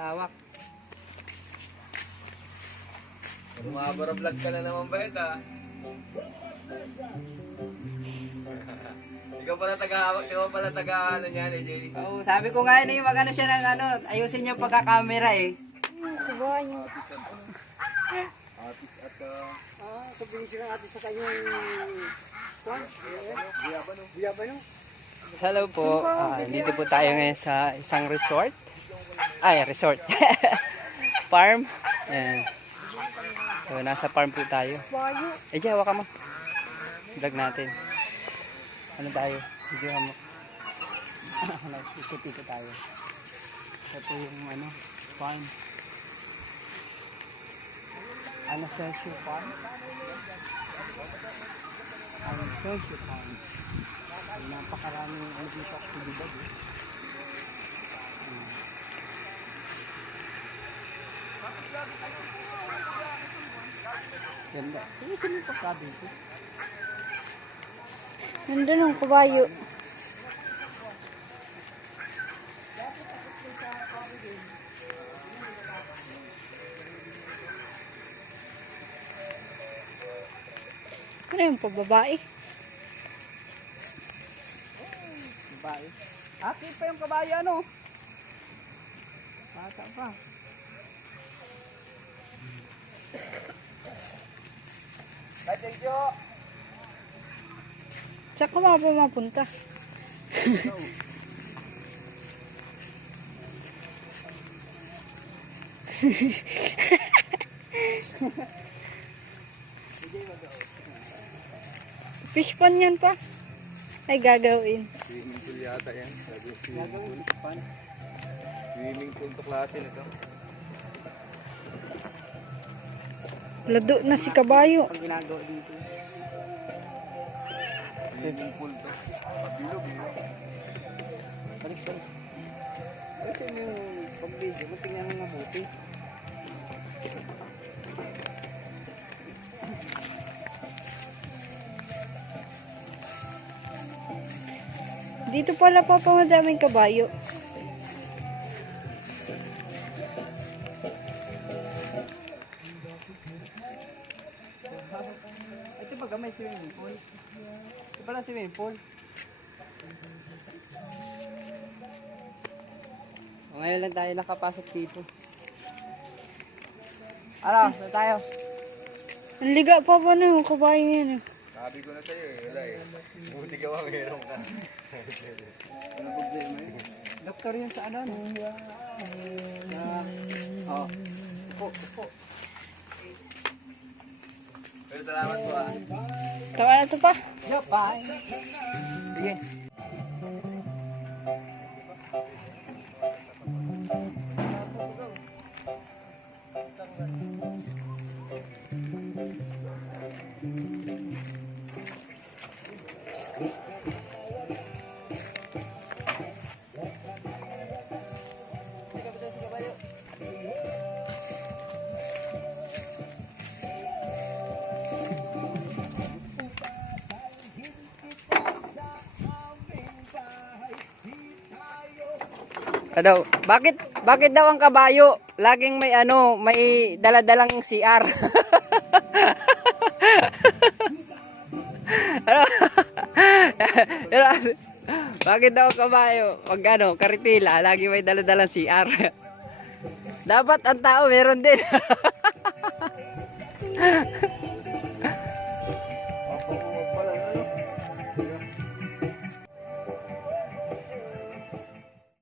malawak. Bumabara vlog ka na naman ba ito? Ikaw pala taga ano niyan eh, Jay. Oo, sabi ko nga yun, magano siya ng ano, ayusin niyo pagka-camera eh. Kabayo. Atis at Sabihin siya natin sa kanyang kwan. Biyabano. Hello po, dito po tayo ngayon sa isang resort. Ay, resort. Farm. Ayan. So, nasa farm po tayo. Bayo. Eh, hawa ka mo. Vlog natin. Ano tayo? Video mo. Ikot-ikot tayo. Ito yung ano, farm. Ano Sergio Farm? Ano Sergio Farm? Napakaraming ano dito aktibidad eh. Ganda. Ano sino pa ka dito? Nandun ang kabayo. Ano yung pababae? Babae. Akit pa yung kabayo ano? Bata pa. Kadyo. Saan ka mga pumapunta? Fish pan yan pa. Ay gagawin. swimming pool yata yan. Gagawin ko pa. Swimming pool to klase nito. Lado na si kabayo. Ang ginagawa dito. Swimming pool to. Pabilog eh. Balik. Kasi yung pag-video, tingnan mo mabuti. Dito pala pa madaming kabayo. Ito ba may swimming pool? Ito pala swimming pool. Ngayon lang tayo nakapasok dito. Ano? Saan tayo? Ang liga pa na yung kabayo yan eh. Sabi ko na sa'yo eh, wala eh. Buti ka ba meron ka? Ano problema yun? Doktor yun sa ano? Upo. Pero salamat po ah. Tawa na to pa. Yo, bye. Sige. Ano, bakit daw ang kabayo laging may ano, may daladalang CR? Ano? Pero, bakit daw ang kabayo pag ano, karitila lagi may daladalang CR? Dapat ang tao meron din.